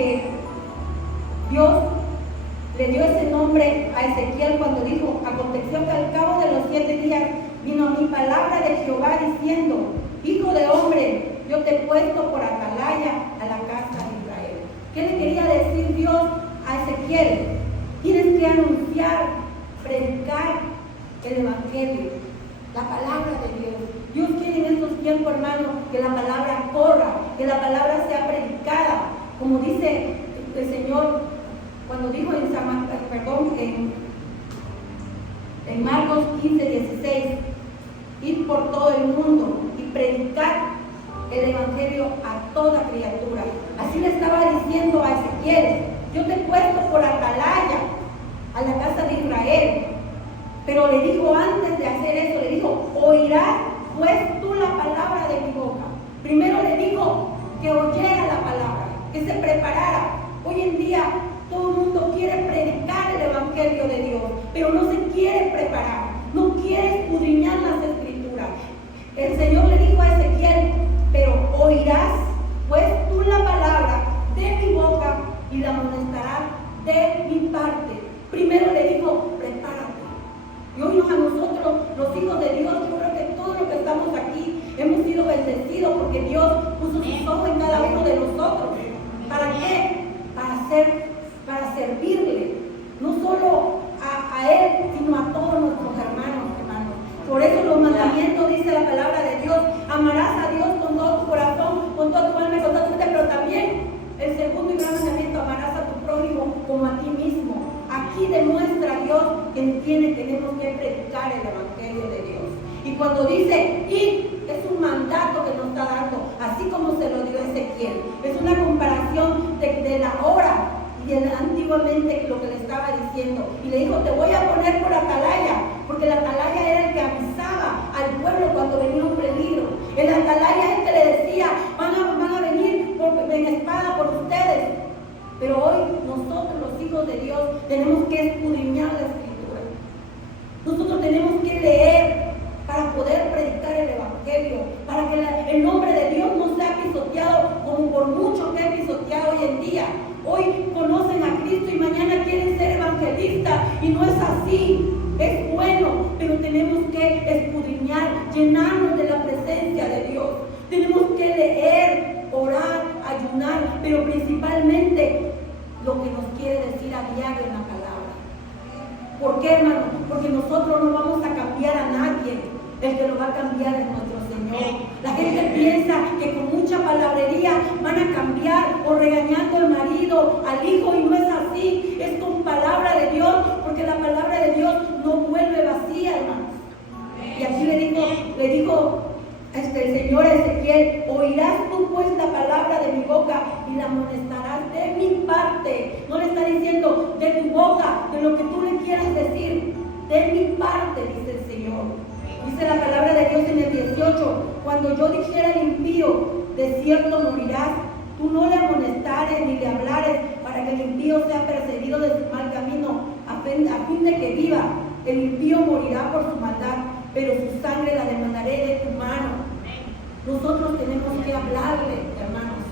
que Dios le dio ese nombre a Ezequiel cuando dijo: aconteció que al cabo de los 7 días vino mi palabra de Jehová diciendo: hijo de hombre, yo te he puesto por atalaya a la casa de Israel. ¿Qué le quería decir Dios a Ezequiel? Tienes que anunciar, predicar el evangelio, la palabra de Dios. Dios quiere en estos tiempos, hermanos, que la palabra corra, que la palabra sea predicada, como dice el Señor cuando dijo en Marcos 15:16: ir por todo el mundo y predicar el evangelio a toda criatura. Así le estaba diciendo a Ezequiel: yo te he puesto por atalaya a la casa de Israel. Pero le dijo, antes de hacer eso, le dijo: oirás pues tú la palabra de mi boca. Primero le dijo que oyera la palabra, que se preparara. Hoy en día todo el mundo quiere predicar el evangelio de Dios, pero no se quiere preparar, no quiere escudriñar las escrituras. El Señor le dijo a Ezequiel: pero oirás pues tú la palabra de mi boca y la amonestarás de mi parte. Primero le dijo: prepárate. Y hoy a nosotros, los hijos de Dios, yo creo que todos los que estamos aquí hemos sido bendecidos porque Dios puso sus ojos en cada uno de nosotros. ¿Para qué? Para servirle, no solo a Él, sino a todos nuestros hermanos. Por eso los mandamientos, dice la palabra de Dios: amarás a Dios con todo tu corazón, con toda tu alma y con toda tu mente. Pero también el segundo y gran mandamiento: amarás a tu prójimo como a ti mismo. Aquí demuestra Dios que tenemos que predicar el evangelio de Dios. Y cuando dice ir, es un mandato que nos está dando, así como se lo dio Ezequiel. Es una comparación de la hora y antiguamente lo que le estaba diciendo. Y le dijo: te voy a poner por atalaya, porque el atalaya era el que avisaba al pueblo cuando venía un peligro. El atalaya es el que le decía: van a venir en espada por ustedes. Pero hoy nosotros, los hijos de Dios, tenemos que escudriñar la escritura. Nosotros tenemos que leer para poder predicar el evangelio, para que el nombre de Dios no sea pisoteado como por mucho que es pisoteado hoy en día. Hoy conocen a Cristo y mañana quieren ser evangelistas, y no es así. Es bueno, pero tenemos que escudriñar, llenarnos de la presencia de Dios. Tenemos que leer, orar, ayunar, pero principalmente lo que nos quiere decir a diario en la palabra. ¿Por qué, hermano? Porque nosotros no vamos a cambiar a nadie. El que lo va a cambiar es nuestro Señor. La gente piensa que con mucha palabrería van a cambiar, o regañando al marido, al hijo, y no es así. Es con palabra de Dios, porque la palabra de Dios no vuelve vacía, hermanos. Y aquí le dijo el Señor a Ezequiel: oirás tú pues la palabra de mi boca y la amonestarás de mi parte. No le está diciendo de tu boca, de lo que tú le quieras decir, de mi parte, dice el Señor. Dice la palabra de Dios en el 18: cuando yo dijera al impío, de cierto morirás, tú no le amonestares ni le hablares, para que el impío sea perseguido de su mal camino, a fin de que viva. El impío morirá por su maldad, pero su sangre la demandaré de tu mano. Nosotros tenemos que hablarle, hermanos,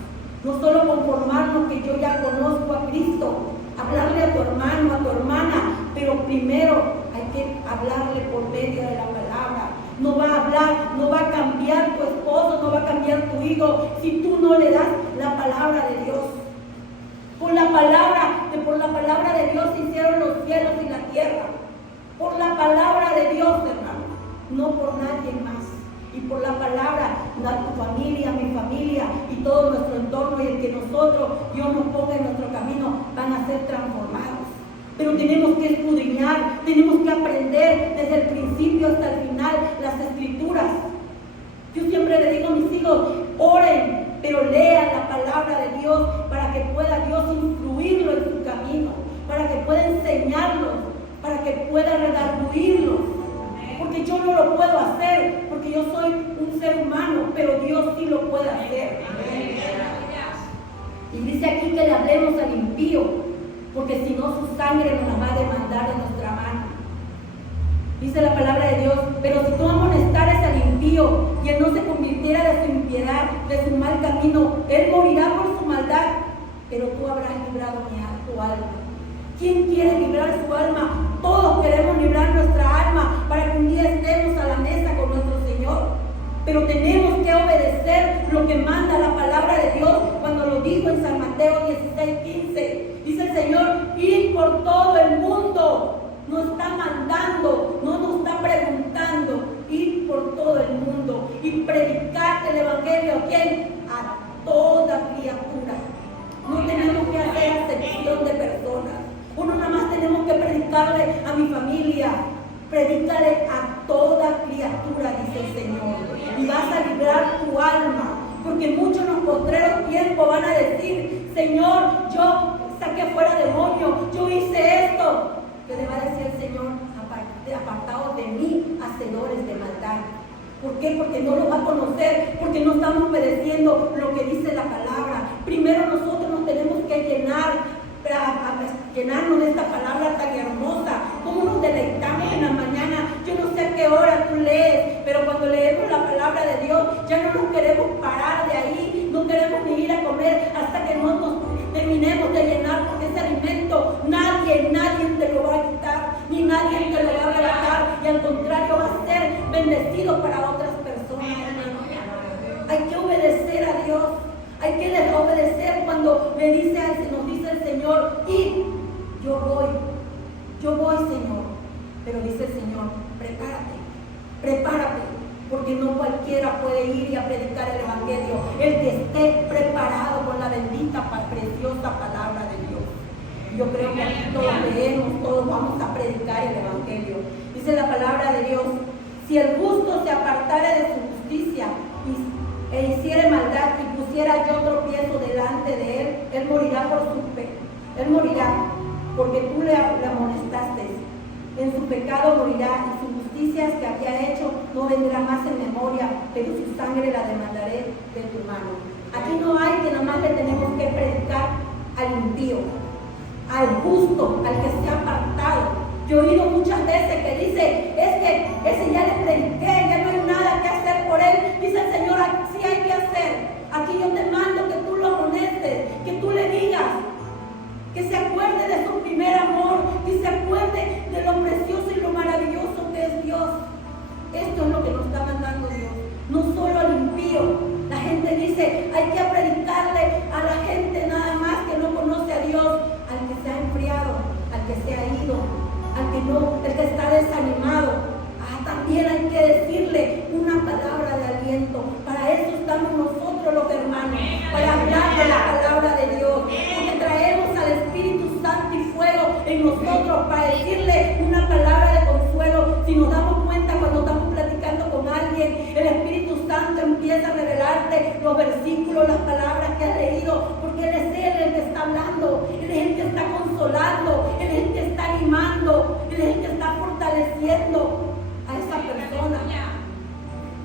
no solo conformarnos que yo ya conozco a Cristo, hablarle a tu hermano, a tu hermana, pero primero hay que hablarle por medio de la palabra. No va a hablar, no va a cambiar tu esposo, no va a cambiar tu hijo si tú no le das la palabra de Dios. Por la palabra de Dios se hicieron los cielos y la tierra. Por la palabra de Dios, hermano, no por nadie más. Y por la palabra, tu familia, mi familia y todo nuestro entorno, y el que nosotros, Dios nos ponga en nuestro camino, van a ser transformados. Pero tenemos que escudriñar, tenemos que aprender desde el principio hasta el final las escrituras. Yo siempre le digo a mis hijos: oren, pero lean la palabra de Dios para que pueda Dios instruirlo en su camino, para que pueda enseñarlos, para que pueda redarguirlos. Porque yo no lo puedo hacer, porque yo soy un ser humano, pero Dios sí lo puede hacer. Y dice aquí que le hablemos al impío, porque si no, su sangre nos la va a demandar de nuestra mano. Dice la palabra de Dios: pero si tú amonestares al impío y él no se convirtiera de su impiedad, de su mal camino, él morirá por su maldad, pero tú habrás librado tu alma. ¿Quién quiere librar su alma? Todos queremos librar nuestra alma para que un día estemos a la mesa con nuestro Señor. Pero tenemos que obedecer lo que manda la palabra de Dios cuando lo dijo en San Mateo 16:15. Dice el Señor, ir por todo el mundo. No está mandando, no nos está preguntando. Ir por todo el mundo y predicar el Evangelio. ¿A quién? A toda criatura. No tenemos que hacer acepción de personas. Uno nada más tenemos que predicarle a mi familia. Predícale a toda criatura, dice el Señor. Y vas a librar tu alma. Porque muchos en los postreros tiempos van a decir, Señor, yo saqué fuera demonios, yo hice esto. ¿Qué le va a decir el Señor? Apartados de mí, hacedores de maldad. ¿Por qué? Porque no lo va a conocer, porque no estamos obedeciendo lo que dice la palabra. Primero nosotros nos tenemos que llenarnos de esta palabra tan hermosa. ¿Cómo nos deleitamos en la mañana? Yo no sé a qué hora tú lees, pero cuando leemos la palabra de Dios, ya no nos queremos parar de ahí, no queremos ni ir a comer hasta que no nos terminemos de llenar, porque ese alimento nadie te lo va a quitar, ni nadie te lo va a arrebatar, y al contrario va a ser bendecido para otras personas, hermano. Hay que obedecer a Dios. Hay que obedecer cuando nos dice el Señor, y yo voy, Señor. Pero dice el Señor, prepárate, porque no cualquiera puede ir y a predicar el Evangelio. El que esté preparado con la bendita, preciosa palabra de Dios. Yo creo que aquí todos leemos, todos vamos a predicar el Evangelio. Dice la palabra de Dios, si el justo se apartara de su justicia e hiciera maldad y pusiera yo tropiezo delante de él, él morirá él morirá porque tú le amonestaste. En su pecado morirá, y sus justicias que había hecho no vendrá más en memoria, pero su sangre la demandaré de tu mano. Aquí no hay que nada más le tenemos que predicar al impío, al justo, al que se ha apartado. Yo he oído muchas veces que dice, es que ese ya le prediqué, ya no hay nada que hacer por él. Dice el Señor, sí hay que hacer. Aquí yo te mando que tú lo amonestes, que tú le digas, que se acuerde de su primer amor, que se acuerde de lo precioso y lo maravilloso que es Dios. Esto es lo que nos está mandando Dios, no solo al impío. La gente dice, hay que predicarle a la gente nada más que no conoce a Dios, al que se ha enfriado, al que se ha ido, el que está desanimado. También hay que decirle una palabra de aliento. Para eso estamos nosotros los hermanos, para hablar de la palabra de Dios, porque traemos al Espíritu Santo y fuego en nosotros para decirle una palabra de consuelo. Si nos damos cuenta cuando estamos platicando con alguien, el Espíritu Santo empieza a revelarte los versículos, las palabras que has leído, porque Él es el que está hablando, Él es el que está consolando, Él es el que está animando, Él es el que está fortaleciendo a esa persona.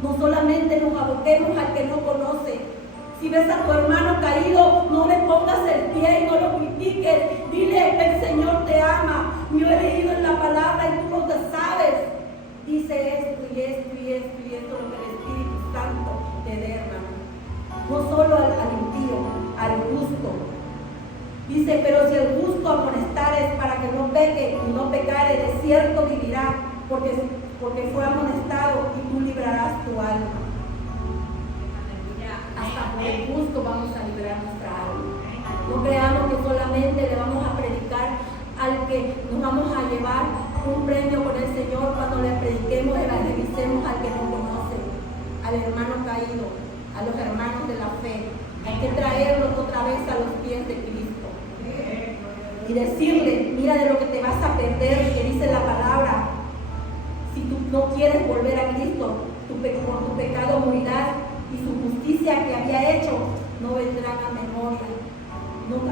No solamente nos aboquemos al que no conoce. Si ves a tu hermano caído, no le pongas el pie y no lo critiques. Dile, el Señor te ama. Yo he leído en la palabra y tú lo sabes. Dice esto y esto y esto y esto, lo que el Espíritu Santo te dé, hermano. No solo al impío, al justo. Dice, pero si el justo amonestares para que no peque y no pecare, de cierto vivirá, porque fue amonestado y tú librarás tu alma. Hasta por el justo vamos a librar nuestra alma. No creamos que solamente le vamos a predicar al que nos vamos a llevar un premio con el Señor cuando le prediquemos, evangelicemos al que no conoce, al hermano caído, a los hermanos de la fe. Hay que traerlos otra vez a los pies de Cristo y decirle, mira de lo que te vas a perder, que dice la palabra. Si tú no quieres volver a Cristo, por tu pecado morirás, y su justicia que había hecho no vendrán a memoria.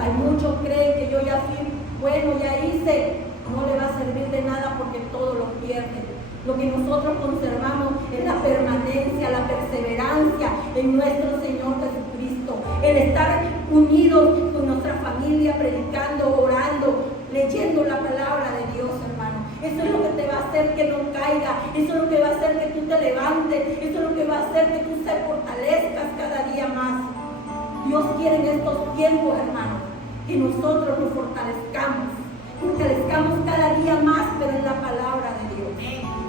Hay muchos creen que yo ya fui bueno, ya hice, no le va a servir de nada porque todo lo pierde. Lo que nosotros conservamos es la permanencia, la perseverancia en nuestro Señor Jesucristo, el estar unidos con nuestra familia, predicando, orando, leyendo la palabra de Dios, hermano. Eso es lo que te va a hacer que no caiga, eso es lo que va a hacer que tú te levantes, eso es lo que va a hacer que tú te fortalezcas cada día más. Dios quiere en estos tiempos, hermano, que nosotros nos fortalezcamos cada día más, pero en la palabra de Dios.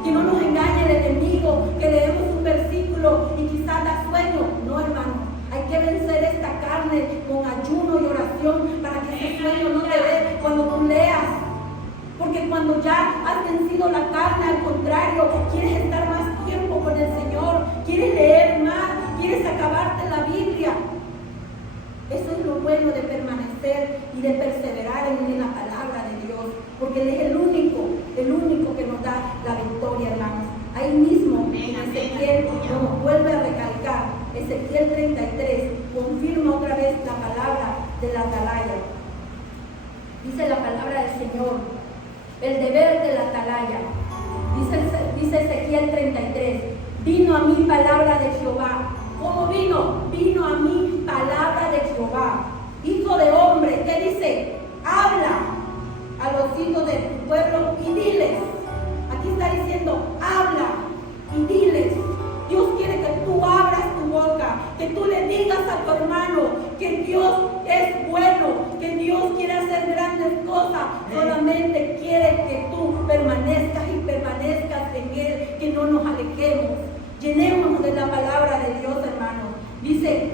Que no nos engañe el enemigo, que leemos un versículo y quizás da sueño. No, hermano, hay que vencer esta carne con ayuno y oración para que ese sueño no te dé cuando tú leas. Porque cuando ya has vencido la carne, al contrario, quieres estar más tiempo con el Señor, quieres leer más, quieres acabarte la Biblia. Eso es lo bueno de permanecer y de perseverar en la palabra de Dios, porque Él es el único que nos da la victoria, hermanos. Ahí mismo, en Ezequiel, nos vuelve a recalcar, Ezequiel 33, confirma otra vez la palabra de la atalaya. Dice la palabra del Señor, el deber de la atalaya. Dice Ezequiel 33, vino a mí palabra de Jehová. ¿Cómo vino? Vino a mí palabra de Jehová. Hijo de hombre, ¿qué dice? Habla a los hijos de tu pueblo y diles. Aquí está diciendo, habla y diles. Dios quiere que tú abras tu boca, que tú le digas a tu hermano que Dios es bueno, que Dios quiere hacer grandes cosas. Solamente quiere que tú permanezcas en Él, que no nos alejemos. Llenémonos de la palabra de Dios, hermanos. Dice,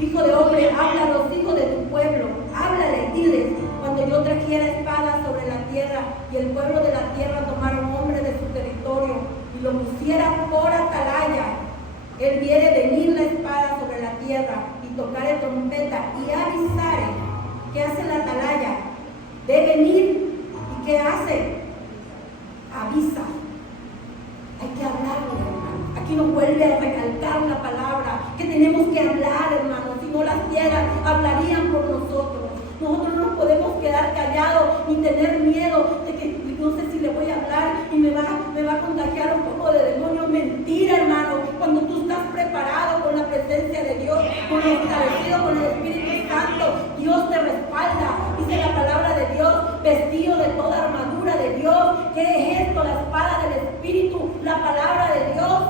hijo de hombre, habla a los hijos de tu pueblo, háblale, diles, cuando yo trajera espada sobre la tierra y el pueblo de la tierra tomara un hombre de su territorio y lo pusiera por atalaya, él viere venir la espada sobre la tierra y tocare trompeta y avisare. ¿Qué hace la atalaya? Ve venir. ¿Y qué hace? Avisa. Hay que hablarle, hermano. Aquí nos vuelve a recalcar la palabra, que tenemos que hablar, hermano. Si no las dieran, hablarían por nosotros. Nosotros no nos podemos quedar callados ni tener miedo de que no sé si le voy a hablar y me va a contagiar un poco de demonio. Mentira, hermano. Cuando tú estás preparado con la presencia de Dios, fortalecido con el Espíritu Santo, Dios te respalda. Dice la palabra de Dios, vestido de toda armadura de Dios. ¿Qué es esto? La espada del Espíritu, la palabra de Dios.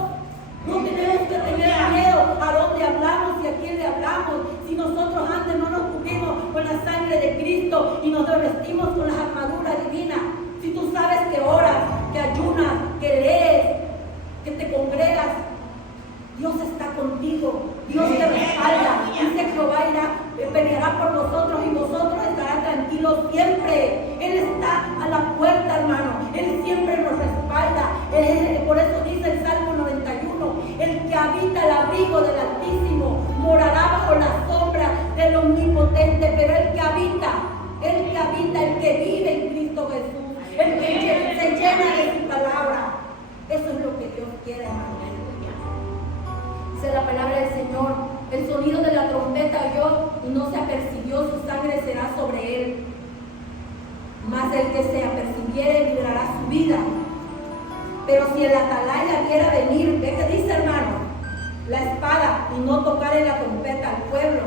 No tenemos que tener miedo a dónde hablamos y a quién le hablamos. Si nosotros antes no nos cubrimos con la sangre de Cristo y nos revestimos con las armaduras divinas, si tú sabes que oras, que ayunas, que lees, que te congregas, Dios está contigo, Dios te respalda. Dice Jehová peleará por nosotros y vosotros estarán tranquilos siempre. Él está a la puerta, hermano. Él siempre nos respalda. Por eso dice el Salmo 91, el que habita el abrigo del Altísimo morará bajo la sombra del Omnipotente. Pero el que habita, el que vive en Cristo Jesús, el que se llena de su palabra, eso es lo que Dios quiere, hermano. Dice la palabra del Señor, el sonido de la trompeta oyó y no se apercibió, su sangre será sobre él. Mas el que se apercibiere librará su vida. Pero si el atalaya viera venir, ¿ve qué dice, hermano? La espada y no tocare la trompeta al pueblo,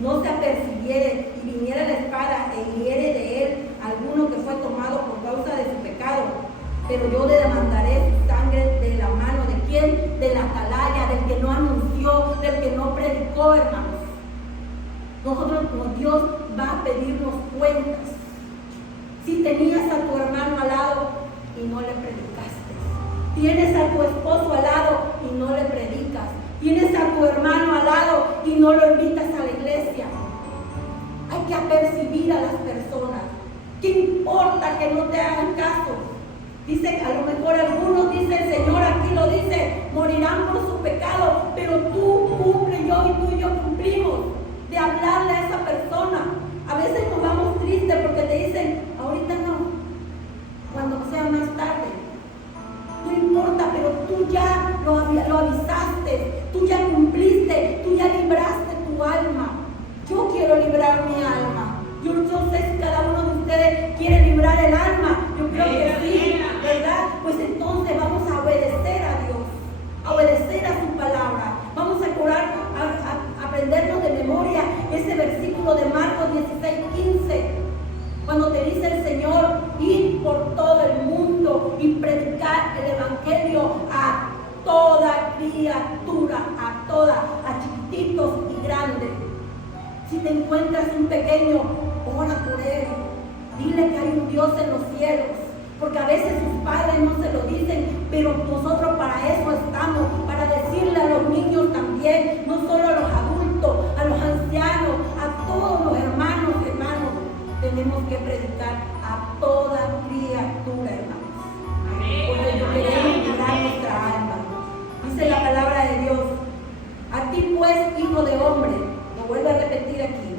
no se apercibiere y viniera la espada e hiriere de él alguno que fue tomado por causa de su pecado. Pero yo le demandaré su sangre de la mano de quién, del atalaya, del que no anunció, del que no predicó, hermanos. Dios va a pedirnos cuentas. Si tenías a tu hermano al lado y no le predicaste, tienes a tu esposo al lado y no le predicas, tienes a tu hermano al lado y no lo invitas a la iglesia. Hay que apercibir a las personas. ¿Qué importa que no te hagan caso? Dice, a lo mejor algunos dicen, el Señor aquí lo dice, morirán por su pecado, pero tú cumple, yo y yo cumplimos de hablarle a esa persona. A veces nos vamos tristes porque te dicen, ahorita no, cuando sea más tarde. No importa, pero tú ya lo avisaste, tú ya cumpliste, tú ya libraste tu alma. Yo quiero librar mi alma. Yo sé si cada uno de ustedes quiere librar el alma. Yo creo que sí, ¿verdad? Pues entonces vamos a obedecer a Dios, a obedecer a su palabra. Vamos a aprendernos de memoria ese versículo de Marcos ora por él. Dile que hay un Dios en los cielos, porque a veces sus padres no se lo dicen, pero nosotros para eso estamos, para decirle a los niños también, no solo a los adultos, a los ancianos, a todos los hermanos, tenemos que predicar a toda criatura, hermanos, porque no queremos librar nuestra alma. Dice la palabra de Dios: a ti pues, hijo de hombre, lo vuelvo a repetir aquí,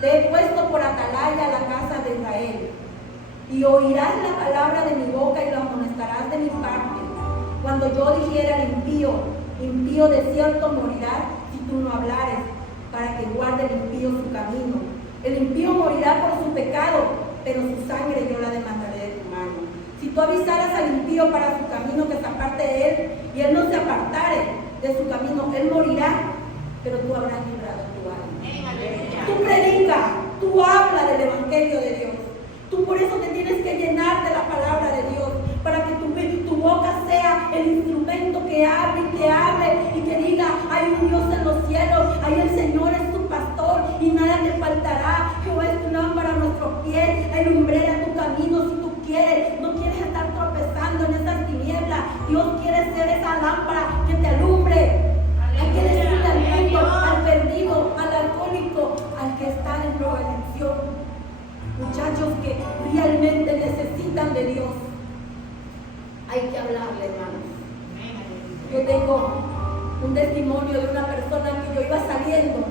te he puesto por atalaya a la casa de Israel, y oirás la palabra de mi boca y lo amonestarás de mi parte. Cuando yo dijera al impío, impío de cierto morirá si tú no hablares, para que guarde el impío su camino. El impío morirá por su pecado, pero su sangre yo la demandaré de tu mano. Si tú avisaras al impío para su camino que se aparte de él, y él no se apartare de su camino, él morirá, pero tú habrás librado tu alma. Tú predica, tú habla del evangelio de Dios. Tú por eso te tienes que llenar de la palabra de Dios, para que tu boca sea el instrumento que hable y que diga: hay un Dios en los cielos, ahí el Señor es tu pastor y nada te faltará. Jehová es tu lámpara a nuestros pies, hay lumbrera tu camino. Si tú quieres, no quieres estar tropezando en esas tinieblas, Dios quiere ser esa lámpara que te alumbre. Hay que decirle al mundo, al perdido, al alcohólico, al que está en drogadicción, muchachos que realmente necesitan de Dios. Hay que hablarle, hermanos. Yo tengo un testimonio de una persona que yo iba saliendo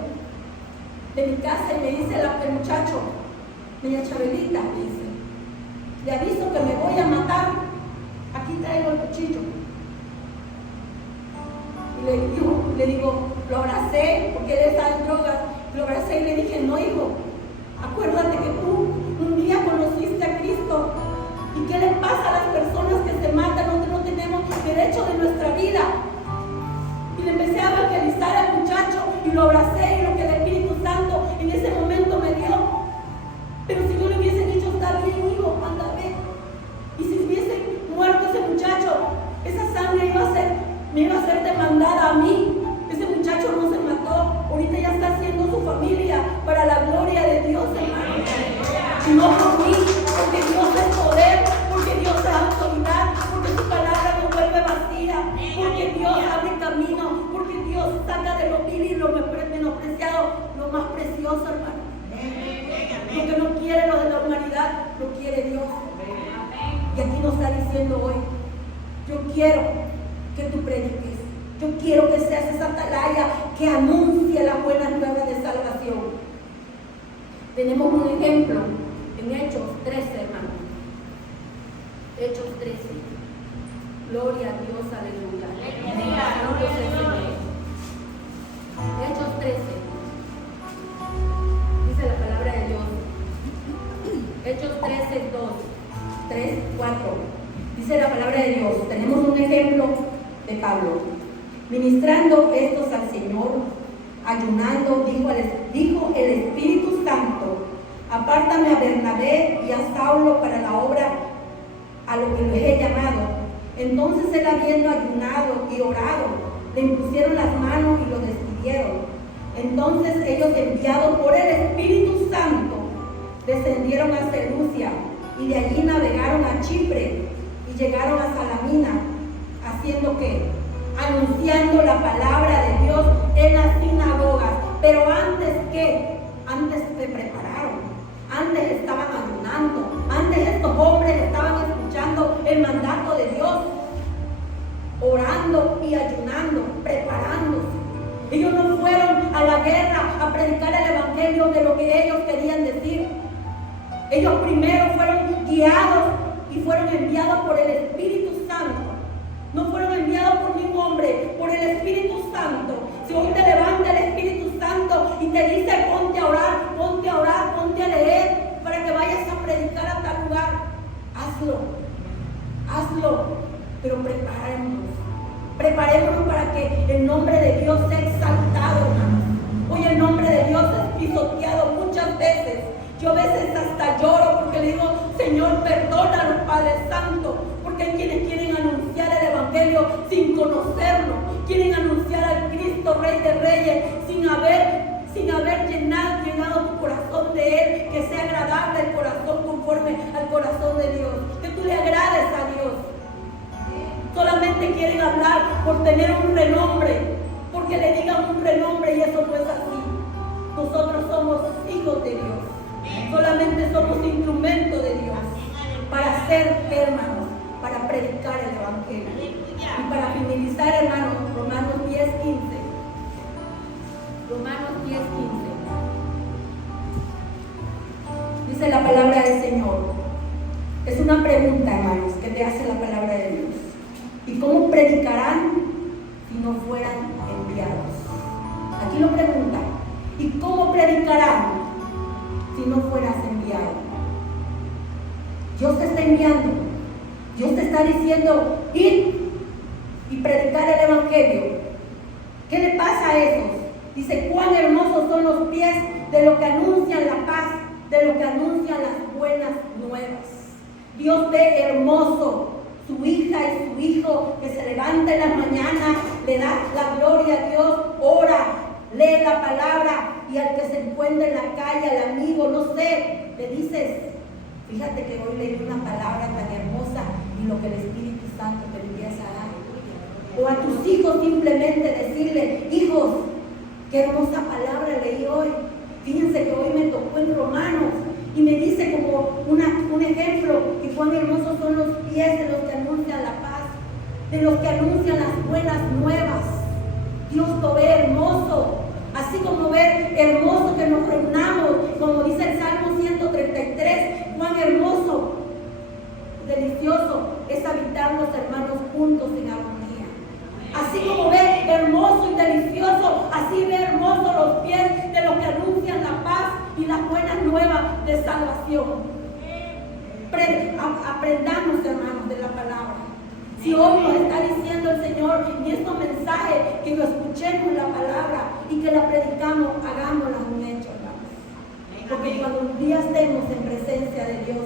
de mi casa y me dice el muchacho: doña Chabelita, me dice, le aviso que me voy a matar, aquí traigo el cuchillo. Y le digo, lo abracé, porque él estaba en drogas, lo abracé y le dije: no, hijo, acuérdate que tú un día conociste a Cristo. ¿Y qué le pasa a las personas que se matan? No tenemos derecho de nuestra vida. Y le empecé a evangelizar al muchacho y lo abracé, y lo que el Espíritu Santo en ese momento me dio. Pero si yo le hubiese dicho: está bien, hijo, anda, ve. Y si hubiese muerto ese muchacho, esa sangre me iba a ser demandada a mí. Ese muchacho no se mató, ahorita ya está haciendo su familia para la gloria de Dios, hermano. No por mí, porque Dios es poder, porque Dios es autoridad, porque su palabra no vuelve vacía, porque Dios abre camino, porque Dios saca de lo vil y lo menospreciado lo más precioso, hermano. Lo que no quiere lo de la humanidad, lo quiere Dios. Y aquí nos está diciendo hoy: yo quiero que tú prediques, yo quiero que seas esa atalaya que anuncie la buena nueva de salvación. Tenemos un ejemplo en Hechos 13, hermano. Hechos 13. Gloria a Dios, aleluya. Santo es el Señor. Hechos 13. Dice la palabra de Dios. Hechos 13, 2, 3, 4. Dice la palabra de Dios. Tenemos un ejemplo de Pablo. Ministrando estos al Señor, ayunando, dijo el Espíritu Santo: apártame a Bernabé y a Saulo para la obra a lo que los he llamado. Entonces él, habiendo ayunado y orado, le impusieron las manos y lo despidieron. Entonces ellos, enviados por el Espíritu Santo, descendieron a Seleucia, y de allí navegaron a Chipre y llegaron a Salamina, haciendo que anunciando la palabra de Dios en las sinagogas. Pero antes se prepararon, antes estaban ayunando, antes estos hombres estaban escuchando el mandato de Dios, orando y ayunando, preparándose. Ellos no fueron a la guerra a predicar el evangelio de lo que ellos querían decir. Ellos primero fueron guiados y fueron enviados por el Espíritu Santo. No fueron enviados por ningún hombre, por el Espíritu Santo. Si hoy te levanta el Espíritu Santo y te dice: ponte a orar, ponte a leer, para que vayas a predicar a tal lugar, hazlo, pero preparémonos para que el nombre de Dios sea exaltado, hermanos. Hoy el nombre de Dios es pisoteado muchas veces. Yo a veces hasta lloro porque le digo: Señor, perdónanos, Padre Santo, porque hay quienes quieren anunciar el evangelio sin conocerlo, quieren anunciar al Cristo Rey de Reyes sin haber llenado tu corazón de Él, que solamente quieren hablar por tener un renombre, porque le digan un renombre, y eso no es así. Nosotros somos hijos de Dios, solamente somos instrumentos de Dios para ser, hermanos, para predicar el Evangelio. Y para finalizar, hermanos, Romanos 10:15. Romanos 10:15. Dice la palabra del Señor. Es una pregunta, hermanos, que te hace la palabra de Dios. ¿Y cómo predicarán si no fueran enviados? Aquí lo pregunta. ¿Y cómo predicarán si no fueras enviado? Dios te está enviando. Dios te está diciendo, ir y predicar el Evangelio. ¿Qué le pasa a esos? Dice, cuán hermosos son los pies de los que anuncian la paz, de los que anuncian las buenas nuevas. Dios ve hermoso su hija y su hijo que se levanta en las mañanas, le da la gloria a Dios, ora, lee la palabra, y al que se encuentra en la calle, al amigo, no sé, le dices, fíjate que hoy leí una palabra tan hermosa, y lo que el Espíritu Santo te empieza a dar. O a tus hijos simplemente decirle, hijos, qué hermosa palabra leí hoy. Fíjense que hoy me tocó en Romanos y me dice como un ejemplo que cuán hermosos son los pies de los que anuncian la paz, de los que anuncian las buenas nuevas. Dios lo ve hermoso, así como ver hermoso que nos reunamos, como dice el Salmo 133, cuán hermoso, delicioso es habitar los hermanos juntos en armonía. Así como ve hermoso y delicioso, así ve hermoso los pies de los que anuncian la paz y las buenas nuevas de salvación. Aprendamos, hermanos, de la palabra. Si hoy nos está diciendo el Señor en estos mensajes que lo escuchemos la palabra y que la predicamos, hagámosla un hecho, hermanos. Porque cuando un día estemos en presencia de Dios,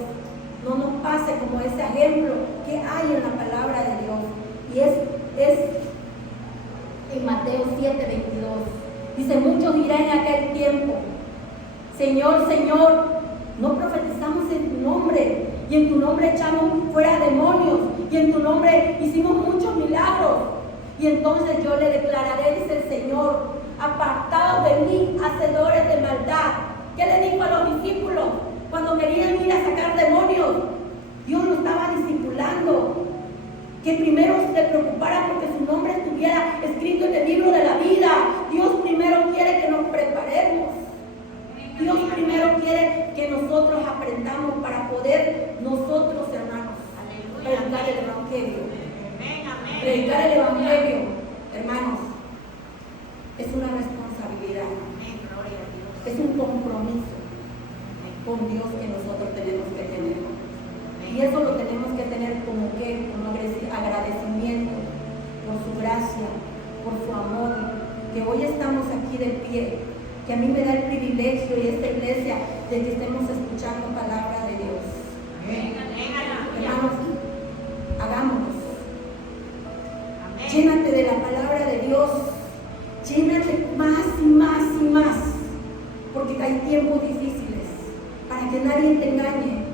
no nos pase como ese ejemplo que hay en la palabra de Dios. Y es en Mateo 7:22. Dice, muchos dirán en aquel tiempo, Señor, Señor, no profetizamos en tu nombre, y en tu nombre echamos fuera demonios, y en tu nombre hicimos muchos milagros. Y entonces yo le declararé, dice el Señor, apartados de mí, hacedores de maldad. ¿Qué le dijo a los discípulos cuando querían ir a sacar demonios? Dios lo estaba discipulando. Que primero se preocupara porque su nombre estuviera escrito en el libro de la vida. Dios primero quiere que nos preparemos. Dios primero quiere que nosotros aprendamos para poder nosotros, hermanos, predicar el Evangelio. Predicar el Evangelio, hermanos, es una responsabilidad. Es un compromiso con Dios que nosotros tenemos que tener. Y eso lo tenemos que tener como agradecimiento por su gracia, por su amor, que hoy estamos aquí de pie, que a mí me da el privilegio y esta iglesia de que estemos escuchando palabra de Dios. Hermanos, hagámonos. Llénate de la palabra de Dios, llénate más y más y más, porque hay tiempos difíciles, para que nadie te engañe,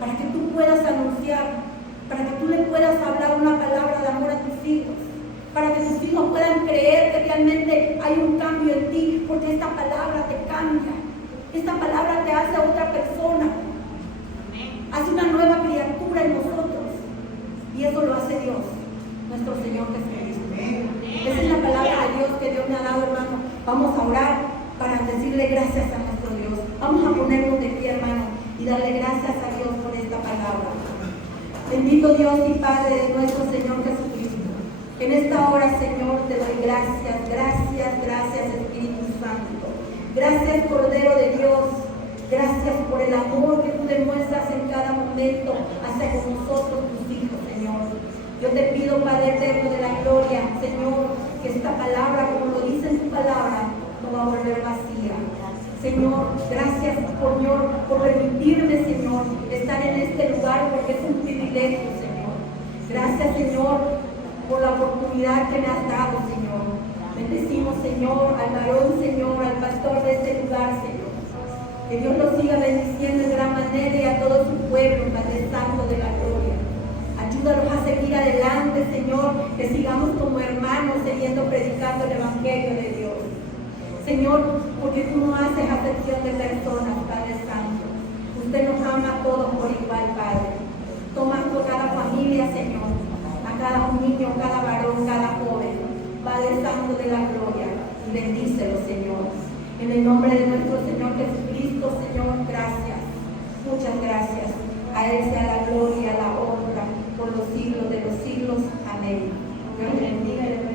para que tú puedas anunciar, para que tú le puedas hablar una palabra de amor a tus hijos, para que tus hijos puedan creer que realmente hay un cambio en ti, porque esta palabra te cambia, esta palabra te hace a otra persona, hace una nueva criatura en nosotros, y eso lo hace Dios, nuestro Señor Jesucristo. Esa es la palabra de Dios que Dios me ha dado, hermano. Vamos a orar para decirle gracias a nuestro Dios. Vamos a ponernos de pie, hermano, y darle gracias a Dios por esta palabra. Bendito Dios y Padre de nuestro Señor Jesucristo. En esta hora, Señor, te doy gracias, gracias, gracias, Espíritu Santo. Gracias, Cordero de Dios. Gracias por el amor que tú demuestras en cada momento hacia nosotros, tus hijos, Señor. Yo te pido, Padre eterno de la gloria, Señor, que esta palabra, como lo dice en tu palabra, no va a volver vacía. Señor, gracias, Señor, por permitirme, Señor, estar en este lugar, porque es un privilegio, Señor. Gracias, Señor, por la oportunidad que me has dado, Señor. Bendecimos, Señor, al varón, Señor, al pastor de este lugar, Señor. Que Dios lo siga bendiciendo de gran manera y a todo su pueblo, Padre Santo de la gloria. Ayúdanos Ayúdalos a seguir adelante, Señor, que sigamos como hermanos, siguiendo predicando el Evangelio de Dios. Señor, porque tú no haces acepción de personas, Padre Santo. Usted nos ama a todos por igual, Padre. Toma a cada familia, Señor, a cada niño, cada varón, cada joven, Padre Santo de la gloria, y bendícelo, Señor. En el nombre de nuestro Señor Jesucristo, Señor, gracias. Muchas gracias. A Él sea la gloria, la honra, por los siglos de los siglos. Amén. Dios bendiga y